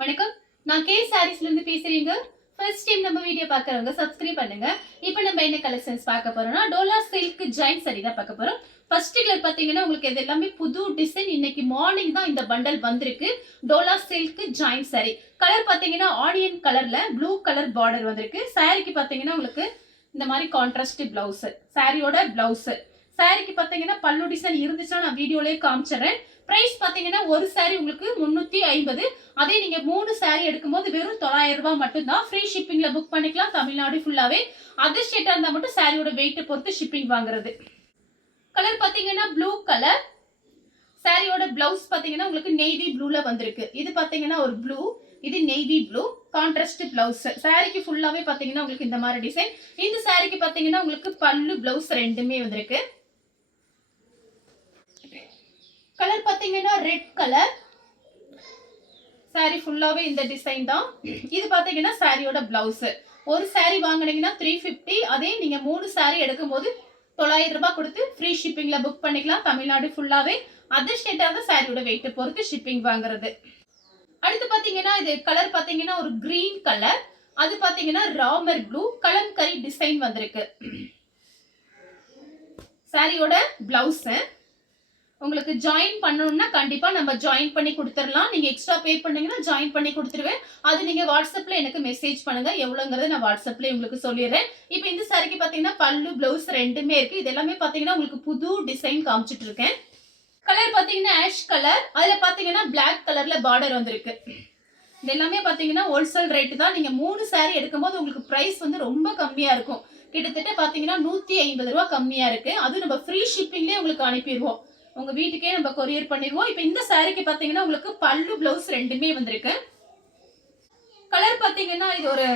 வணக்கம். நான் கே சாரீஸ்ல இருந்து பேசுறீங்க. ஃபர்ஸ்ட் டைம் நம்ம வீடியோ பார்க்கறவங்க சப்ஸ்கிரைப் பண்ணுங்க. இப்போ நம்ம என்ன கலெக்ஷன்ஸ் பார்க்க போறோம்னா டோலா சில்க் ஜாயிண்ட் saree தான் பார்க்க போறோம். ஃபர்ஸ்ட் கலர் பாத்தீங்கன்னா உங்களுக்கு இது எல்லாமே புது டிசைன். இன்னைக்கு மார்னிங் தான் இந்த பண்டல் வந்திருக்கு. Dola silk joint saree. Colour பாத்தீங்கன்னா ஆனியன் கலர்ல ப்ளூ கலர் பார்டர் வந்திருக்கு. சாரிக்கு பாத்தீங்கன்னா உங்களுக்கு இந்த மாதிரி கான்ட்ராஸ்ட் பிளவுஸ். சாரியோட பிளவுஸ். சாரிக்கு பாத்தீங்கன்னா பல்லு டிசைன் இருந்துச்சுன்னா நான் வீடியோலயே காமிச்சறேன். பிரைஸ் பாத்தீங்கன்னா ஒரு saree உங்களுக்கு 350. அதே நீங்க 3 saree எடுக்கும்போது வெறும் 900 ரூபாய் மட்டும் தான். ஃப்ரீ ஷிப்பிங்ல புக் பண்ணிக்கலாம் தமிழ்நாடு ஃபுல்லாவே. அதர் ஸ்டேட்டா இருந்தா மட்டும் சாரியோட வெயிட் பொறுத்து ஷிப்பிங் வாங்குறது. கலர் பாத்தீங்கன்னா ப்ளூ கலர். சாரியோட பிளவுஸ் பாத்தீங்கன்னா உங்களுக்கு நேவி ப்ளூல வந்திருக்கு. இது பாத்தீங்கன்னா ஒரு ப்ளூ, இது நேவி ப்ளூ கான்ட்ராஸ்ட் பிளவுஸ். சாரிக்கு ஃபுல்லாவே பாத்தீங்கன்னா உங்களுக்கு இந்த மாதிரி டிசைன். இந்த சாரிக்கு பாத்தீங்கன்னா உங்களுக்கு பல்லு பிளவுஸ் ரெண்டுமே வந்திருக்கு. கலர் பாத்தீங்கன்னா ரெட் கலர். சாரி ஃபுல்லாவே இந்த டிசைன் தான். இது பாத்தீங்கன்னா சாரியோட பிளவுஸ். ஒரு saree வாங்குனீங்கன்னா 350. அதே நீங்க 3 saree எடுக்கும்போது 900 ரூபாய் கொடுத்து ஃப்ரீ ஷிப்பிங்ல புக் பண்ணிக்கலாம் தமிழ்நாடு ஃபுல்லாவே. அதர் ஸ்டேட்டா தான் சாரியோட வெயிட் பொறுத்து ஷிப்பிங் வாங்குறது. அடுத்து பாத்தீங்கன்னா இது கலர் பாத்தீங்கன்னா ஒரு கிரீன் கலர். அது பாத்தீங்கன்னா ராமர் ப்ளூ கலம்கரி டிசைன் வந்திருக்கு. சாரியோட பிளவுஸ் உங்களுக்கு ஜாயின் பண்ணணும்னா கண்டிப்பா நம்ம ஜாயின் பண்ணி கொடுத்துடலாம். நீங்க எக்ஸ்ட்ரா பே பண்ணீங்கன்னா ஜாயின் பண்ணி கொடுத்துருவேன். அது நீங்க வாட்ஸ்அப்ல எனக்கு மெசேஜ் பண்ணுங்க. எவ்வளவுங்கறத நான் வாட்ஸ்அப்ல உங்களுக்கு சொல்லிடுறேன். இப்போ இந்த சாரிக்கு பாத்தீங்கன்னா பல்லு பிளவுஸ் ரெண்டுமே இருக்கு. இது எல்லாமே பாத்தீங்கன்னா உங்களுக்கு புது டிசைன் காமிச்சிட்டு இருக்கேன். கலர் பாத்தீங்கன்னா ஆஷ் கலர். அதுல பாத்தீங்கன்னா பிளாக் கலர்ல பார்டர் வந்திருக்கு. இது எல்லாமே பாத்தீங்கன்னா ஹோல்சேல் ரேட் தான். நீங்க 3 saree எடுக்கும்போது உங்களுக்கு பிரைஸ் வந்து ரொம்ப கம்மியா இருக்கும். கிட்டத்தட்ட பாத்தீங்கன்னா 150 ரூபாய் கம்மியா இருக்கு. அது நம்ம ஃப்ரீ ஷிப்பிங்லயே உங்களுக்கு அனுப்பிடுவோம். உங்க வீட்டுக்கே நம்ம கொரியர் பண்ணிடுவோம். இப்போ இந்த சாரிக்கு பாத்தீங்கன்னா உங்களுக்கு பல்லு பிளவுஸ் ரெண்டுமே வந்திருக்கு. கலர் பாத்தீங்கன்னா இது ஒரு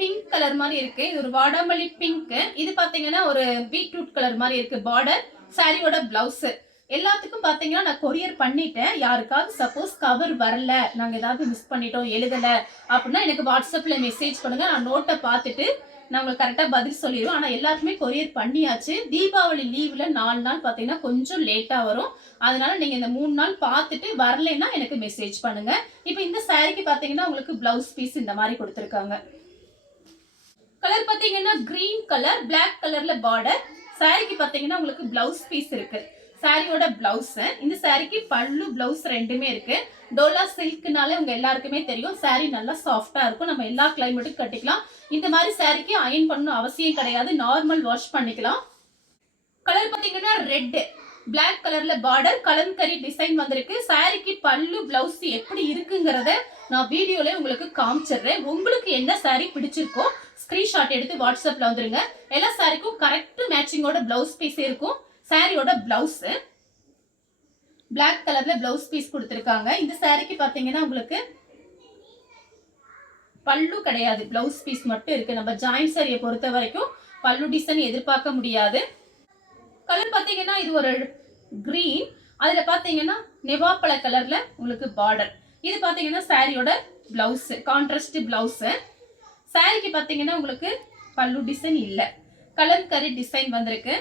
பிங்க் கலர் மாதிரி இருக்கு. இது ஒரு வாடாமல்லி பிங்க். இது பாத்தீங்கன்னா ஒரு பீட்ரூட் கலர் மாதிரி இருக்கு பார்டர். சாரியோட பிளவுஸ் எல்லாத்துக்கும் பாத்தீங்கன்னா நான் கொரியர் பண்ணிட்டேன். யாருக்காவது சப்போஸ் கவர் வரல, நாங்க ஏதாவது மிஸ் பண்ணிட்டோம் எழுதல அப்படின்னா எனக்கு வாட்ஸ்அப்ல மெசேஜ் பண்ணுங்க. நான் நோட்டை பார்த்துட்டு நான் உங்களுக்கு கரெக்டா பதில் சொல்லிடுவேன். ஆனா எல்லாருக்குமே கொரியர் பண்ணியாச்சு. தீபாவளி லீவ்ல 4 நாள் பாத்தீங்கன்னா கொஞ்சம் லேட்டா வரும். அதனால நீங்க இந்த 3 நாள் பார்த்துட்டு வரலைன்னா எனக்கு மெசேஜ் பண்ணுங்க. இப்போ இந்த சாரிக்கு பாத்தீங்கன்னா உங்களுக்கு பிளவுஸ் பீஸ் இந்த மாதிரி கொடுத்துருக்காங்க. கலர் பாத்தீங்கன்னா கிரீன் கலர் பிளாக் கலர்ல பார்டர். சாரிக்கு பாத்தீங்கன்னா உங்களுக்கு பிளவுஸ் பீஸ் இருக்கு. சாரியோட பிளவுஸ். இந்த சாரிக்கு பல்லு பிளவுஸ் ரெண்டுமே இருக்கு. டோலா சில்க்னால உங்க எல்லாருக்குமே தெரியும் சாரி நல்லா சாஃப்டா இருக்கும். நம்ம எல்லா கிளைமேட்டுக்கும் கட்டிக்கலாம். இந்த மாதிரி சாரிக்கு அயன் பண்ணணும் அவசியம் கிடையாது. நார்மல் வாஷ் பண்ணிக்கலாம். கலர் பாத்தீங்கன்னா ரெட் பிளாக் கலர்ல பார்டர் கலம்கரி டிசைன் வந்திருக்கு. சாரிக்கு பல்லு பிளவுஸ் எப்படி இருக்குங்கிறத நான் வீடியோல உங்களுக்கு காமிச்சிடுறேன். உங்களுக்கு என்ன சாரி பிடிச்சிருக்கோ ஸ்கிரீன்ஷாட் எடுத்து வாட்ஸ்அப்ல வந்துருங்க. எல்லா சாரிக்கும் கரெக்ட் மேட்சிங்கோட பிளவுஸ் பீஸ் இருக்கும். சாரியோட பிளவுஸ் பிளாக் கலர்ல பிளவுஸ் பீஸ் கொடுத்திருக்காங்க. இந்த சாரிக்கு பாத்தீங்கன்னா உங்களுக்கு பல்லு கிடையாது, பிளவுஸ் பீஸ் மட்டும் இருக்கு. நம்ம ஜாயிண்ட் சாரியை பொறுத்த வரைக்கும் பல்லு டிசைன் எதிர்பார்க்க முடியாது. கலர் பாத்தீங்கன்னா இது ஒரு கிரீன். அதுல பாத்தீங்கன்னா நெவாப்பழ கலர்ல உங்களுக்கு பார்டர். இது பாத்தீங்கன்னா சாரியோட பிளவுஸ் கான்ட்ராஸ்ட் பிளவுஸ். சாரிக்கு பாத்தீங்கன்னா உங்களுக்கு பல்லு டிசைன் இல்ல, கலம்கரி டிசைன் வந்திருக்கு.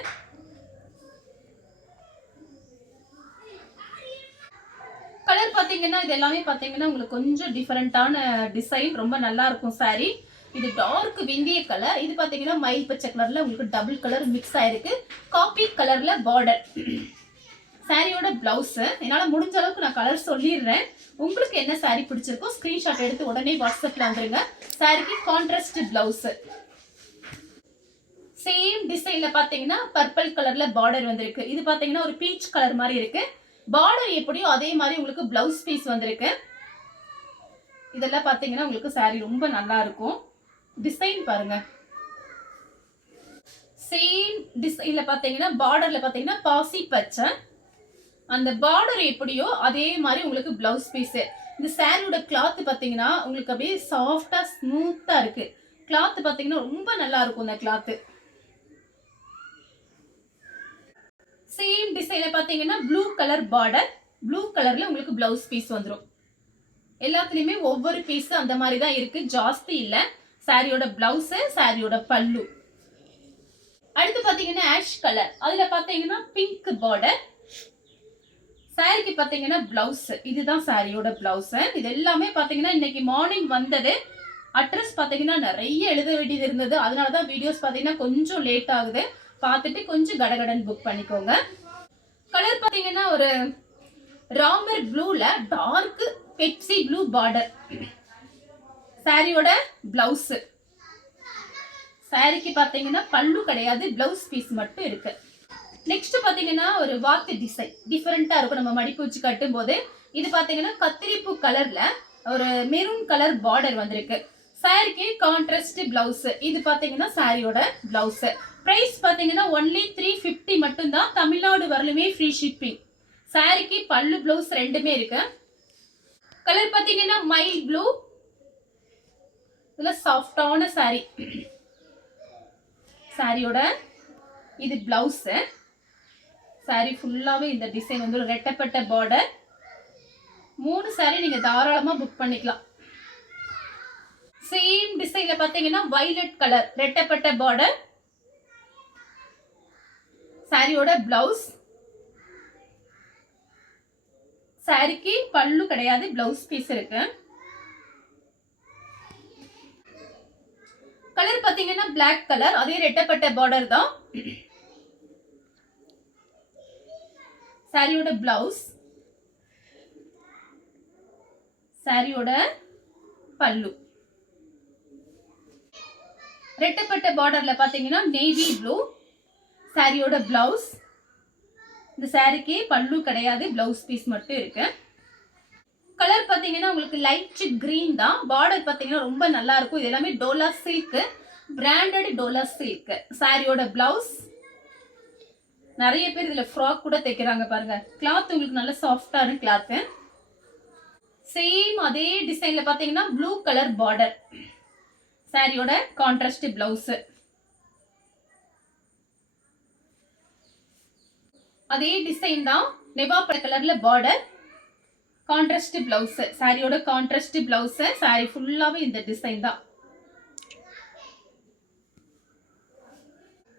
கலர் பாத்தீங்கன்னா இது எல்லாமே பாத்தீங்கன்னா உங்களுக்கு கொஞ்சம் டிஃபரெண்டான டிசைன், ரொம்ப நல்லா இருக்கும் சாரி. இது டார்க் விந்திய கலர். இது பாத்தீங்கன்னா மயில் பச்சை கலர்ல உங்களுக்கு டபுள் கலர் மிக்ஸ் ஆயிருக்கு. காபி கலர்ல பார்டர். சாரியோட பிளவுஸ் என்னால முடிஞ்ச அளவுக்கு நான் கலர் சொல்லிடுறேன். உங்களுக்கு என்ன சாரி பிடிச்சிருக்கோ ஸ்கிரீன்ஷாட் எடுத்து உடனே வாட்ஸ்அப்ல வந்துருங்க. சாரிக்கு கான்ட்ராஸ்ட் பிளவுஸ். சேம் டிசைன்ல பாத்தீங்கன்னா பர்பிள் கலர்ல பார்டர் வந்திருக்கு. இது பாத்தீங்கன்னா ஒரு பீச் கலர் மாதிரி இருக்கு. பார்டர் எப்படியோ அதே மாதிரி உங்களுக்கு பிளவுஸ் பீஸ் வந்திருக்கு. இதெல்லாம் பாத்தீங்கன்னா உங்களுக்கு சாரி ரொம்ப நல்லா இருக்கும். டிசைன் பாருங்க. சேம் டிசைன்ல பாத்தீங்கன்னா பார்டர்ல பாத்தீங்கன்னா பாசி பச்சை. அந்த பார்டர் எப்படியோ அதே மாதிரி உங்களுக்கு பிளவுஸ் பீஸ். இந்த சாரியோட கிளாத் பாத்தீங்கன்னா உங்களுக்கு அப்படியே சாஃப்டா ஸ்மூத்தா இருக்கு. கிளாத் பாத்தீங்கன்னா ரொம்ப நல்லா இருக்கும். இந்த கிளாத் சேம் டிசைன்ல பாத்தீங்கன்னா ப்ளூ கலர் பார்டர். ப்ளூ கலர்ல உங்களுக்கு பிளவுஸ் பீஸ் வந்துடும். எல்லாத்துலயுமே ஒவ்வொரு பீஸ் அந்த மாதிரி தான் இருக்கு, ஜாஸ்தி இல்ல. சாரியோட பிளவுஸ், சாரியோட பல்லு. அடுத்து பாத்தீங்கன்னா ஆஷ் கலர். அதுல பாத்தீங்கன்னா பிங்க் பார்டர். சாரிக்கு பாத்தீங்கன்னா பிளவுஸ், இதுதான் சாரியோட பிளவுஸ். இது எல்லாமே பாத்தீங்கன்னா இன்னைக்கு மார்னிங் வந்தது. அட்ரஸ் பாத்தீங்கன்னா நிறைய எழுத வேண்டியது இருந்தது, அதனாலதான் வீடியோஸ் பாத்தீங்கன்னா கொஞ்சம் லேட் ஆகுது. பார்த்துட்டு கொஞ்சம் கடகடன் புக் பண்ணிக்கோங்க. கலர் பாத்தீங்கன்னா ஒரு ராமர் ப்ளூல டார்க் பெப்சி ப்ளூ பார்டர். சாரியோட பிளவுஸ். சாரிக்கு பாத்தீங்கன்னா பல்லு கிடையாது, பிளவுஸ் பீஸ் மட்டும் இருக்கு. நெக்ஸ்ட் பாத்தீங்கன்னா ஒரு வாத்து டிசைன் டிஃபரெண்டா இருக்கும் நம்ம மடிப்பு வச்சு கட்டும் போது. இது பாத்தீங்கன்னா கத்திரிப்பூ கலர்ல ஒரு மெரூன் கலர் பார்டர் வந்திருக்கு. சாரிக்கு கான்ட்ராஸ்ட் பிளவுஸ். இது பாத்தீங்கன்னா சாரியோட பிளவுஸ். பிரைஸ் பாத்தீங்கன்னா ஒன்லி 350 மட்டும் தான். தமிழ்நாடு வரலுமே ஃப்ரீ ஷிப்பிங். சாரிக்கு பல்லு பிளவுஸ் ரெண்டுமே இருக்கு. கலர் பாத்தீங்கன்னா மைல் ப்ளூ. இதுல சாஃப்டான சாரி. சாரியோட இது பிளவுஸ். சாரி ஃபுல்லாவே இந்த டிசைன் வந்து ஒரு ரெட்டப்பட்ட பார்டர். 3 சாரி நீங்க தாராளமா புக் பண்ணிக்கலாம். சேம் டிசைன்ல பாத்தீங்கன்னா வயலட் கலர் ரெட்டப்பட்ட பார்டர். சாரியோட பிளவுஸ். சாரிக்கு பல்லு கிடையாது, பிளவுஸ் பீஸ் இருக்கு. கலர் பாத்தீங்கன்னா பிளாக் கலர், அதே ரெட்டப்பட்ட பார்டர் தான். சாரியோட பிளவுஸ். சாரியோட பல்லு. ரெட்டப்பட்ட பார்டர்ல பாத்தீங்கன்னா நேவி ப்ளூ. சாரியோட பிளவுஸ். இந்த சாரிக்கு பல்லு கிடையாது, பிளவுஸ் பீஸ் மட்டும் இருக்கு. கலர் பாத்தீங்கன்னா உங்களுக்கு லைட் கிரீன் தான். பார்டர் பாத்தீங்கன்னா ரொம்ப நல்லா இருக்கும். இது எல்லாமே Dola silk, branded Dola silk. சாரியோட பிளவுஸ். நிறைய பேர் இதுல ஃப்ராக் கூட தைக்கிறாங்க பாருங்க. கிளாத் உங்களுக்கு நல்ல சாஃப்டான கிளாத். சேம் அதே டிசைன்ல பாத்தீங்கன்னா ப்ளூ கலர் பார்டர். சாரியோட கான்ட்ராஸ்ட் பிளவுஸ். அதே டிசைன் தான், நெவாப்பழ கலர்ல பார்டர், கான்ட்ராஸ்ட் பிளவுஸ். சாரியோட கான்ட்ராஸ்ட் பிளவுஸ். சாரி ஃபுல்லாவே இந்த டிசைன் தான்.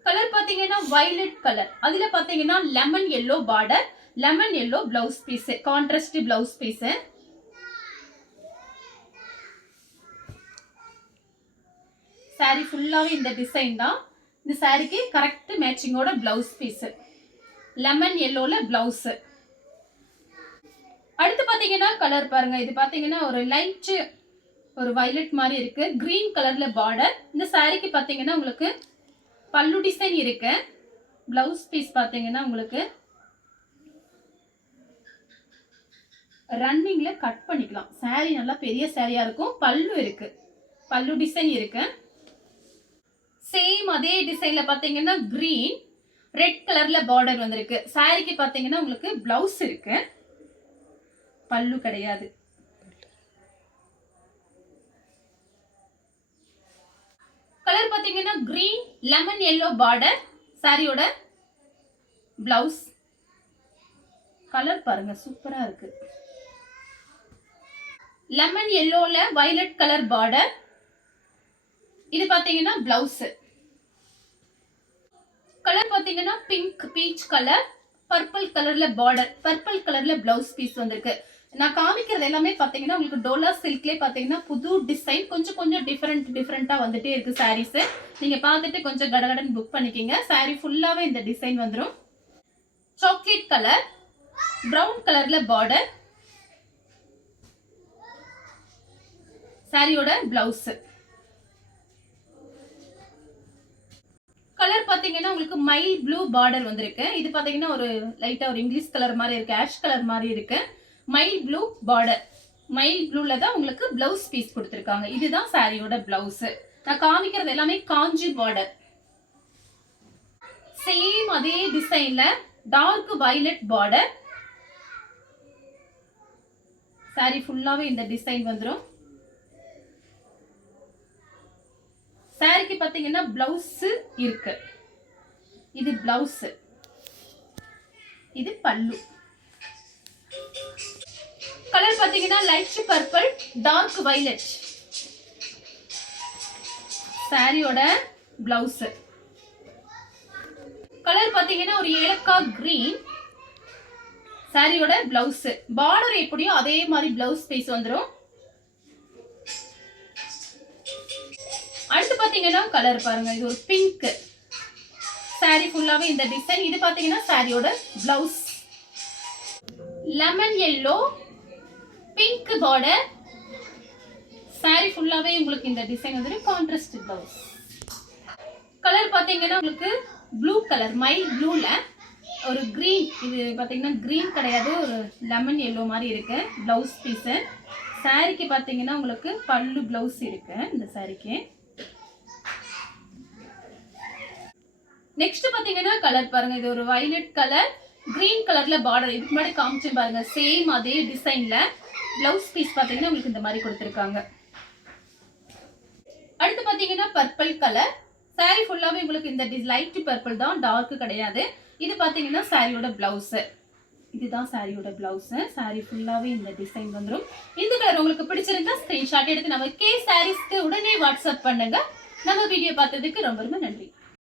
கலர் பாத்தீங்கன்னா வயலட் கலர், அதுல பாத்தீங்கன்னா lemon yellow border, lemon yellow blouse piece, contrast blouse piece. Sari ஃபுல்லாவே இந்த டிசைன் தான். இந்த சாரிக்கு கரெக்ட் மேட்சிங்கோட பிளவுஸ் பீஸ். லெமன் எல்லோல பிளவுஸ். அடுத்து பாத்தீங்கன்னா கலர் பாருங்க. இது பாத்தீங்கன்னா ஒரு லைட் ஒரு வயலட் மாதிரி இருக்கு, கிரீன் கலர்ல பார்டர். இந்த சாரிக்கு பாத்தீங்கன்னா உங்களுக்கு பல்லு டிசைன் இருக்கு. பிளவுஸ் பீஸ் பாத்தீங்கன்னா உங்களுக்கு ரன்னிங்ல கட் பண்ணிக்கலாம். சாரி நல்லா பெரிய சாரியா இருக்கும். பல்லு இருக்கு, பல்லு டிசைன் இருக்கு. சேம் அதே டிசைன்ல பாத்தீங்கன்னா கிரீன் ரெட் கலர்ல பார்டர் வந்திருக்கு. சாரிக்கு பாத்தீங்கன்னா உங்களுக்கு பிளவுஸ் இருக்கு, பல்லு கிடையாது. கலர் பாத்தீங்கன்னா கிரீன் லெமன் எல்லோ பார்டர். சாரியோட பிளவுஸ். கலர் பாருங்க சூப்பரா இருக்கு. லெமன் எல்லோல வயலட் கலர் பார்டர். இது பாத்தீங்கன்னா பிளவுஸ். கலர் பாத்தீங்கன்னா பிங்க் பீச் கலர், பர்பிள் கலர்ல பார்டர், பர்பிள் கலர்ல பிளவுஸ் பீஸ் வந்திருக்கு. நான் காமிக்கிறது எல்லாமே பாத்தீங்கன்னா உங்களுக்கு டோலா சில்க்லயே பாத்தீங்கன்னா புது டிசைன், கொஞ்சம் கொஞ்சம் டிஃபரெண்டா வந்துட்டே இருக்கு சாரீஸ். நீங்க பார்த்துட்டு கொஞ்சம் கடகடன் புக் பண்ணிக்கீங்க. சாரி ஃபுல்லாவே இந்த டிசைன் வந்துடும். சாக்லேட் கலர், பிரவுன் கலர்ல பார்டர். சாரியோட பிளவுஸ். கலர் பாத்தீங்கன்னா உங்களுக்கு மைல் ப்ளூ பார்டர் வந்திருக்கு. இது பாத்தீங்கன்னா ஒரு லைட்டா ஒரு இங்கிலீஷ் கலர் மாதிரி இருக்கு, ஆஷ் கலர் மாதிரி இருக்கு. Mile blue border. மைல் ப்ளூல தான் உங்களுக்கு பிளவுஸ் பீஸ் கொடுத்திருக்காங்க. இதுதான் சாரியோட பிளவுஸ். நான் காமிக்கிறது எல்லாமே காஞ்சி பார்டர். சேம் அதே டிசைன்ல டார்க் வயலட் பார்டர். சாரி ஃபுல்லாவே இந்த டிசைன் வந்துடும். சாரிக்கு பாத்தீங்கன்னா பிளவுஸ் இருக்கு. இது பிளவுஸ், இது பல்லு. கலர் பாத்தீங்கன்னா லைட் பர்பிள் டார்க் வயலட். சாரியோட பிளவுஸ். கலர் பாத்தீங்கன்னா ஒரு ஏலக்காய் கிரீன். சாரியோட பிளவுஸ். பார்டர் எப்படியோ அதே மாதிரி பிளவுஸ் பீஸ் வந்துடும். அடுத்து பாத்தீங்கன்னா கலர் பாருங்க, இது ஒரு பிங்க். சாரி ஃபுல்லாவே இந்த டிசைன். இது பாத்தீங்கன்னா சாரியோட blouse. Lemon yellow pink border. Sorry ஃபுல்லாவே உங்களுக்கு இந்த டிசைன் வந்து கான்ட்ராஸ்ட் பிளவுஸ். கலர் பாத்தீங்கன்னா உங்களுக்கு ப்ளூ கலர், மைல் ப்ளூல ஒரு கிரீன். இது பாத்தீங்கன்னா கிரீன் கிடையாது, ஒரு லெமன் எல்லோ மாதிரி இருக்கு பிளவுஸ் பீஸ். சாரிக்கு பாத்தீங்கன்னா உங்களுக்கு பல்லு பிளவுஸ் இருக்கு இந்த சாரிக்கு. நெக்ஸ்ட் பாத்தீங்கன்னா கலர் பாருங்க, இது ஒரு வயலட் கலர், கிரீன் கலர்ல பார்டர். இதுக்கு முன்னாடி காமிச்சேன் பாருங்க, சேம் அதே டிசைன்ல. பிளவுஸ் பீஸ் பாத்தீங்கன்னா உங்களுக்கு இந்த மாதிரி கொடுத்துருக்காங்க. அடுத்து பாத்தீங்கன்னா பர்பிள் கலர். சாரி ஃபுல்லாவே உங்களுக்கு இந்த லைட் பர்பிள் தான், டார்க் கிடையாது. இது பாத்தீங்கன்னா சாரியோட பிளவுஸ். இதுதான் சாரியோட பிளவுஸ். சாரி ஃபுல்லாவே இந்த டிசைன் வந்துடும். இந்த கலர் உங்களுக்கு பிடிச்சிருந்தா ஸ்கிரீன்ஷாட் எடுத்து நம்ம கே சாரீஸ்க்கு உடனே வாட்ஸ்அப் பண்ணுங்க. நம்ம வீடியோ பார்த்ததுக்கு ரொம்ப ரொம்ப நன்றி.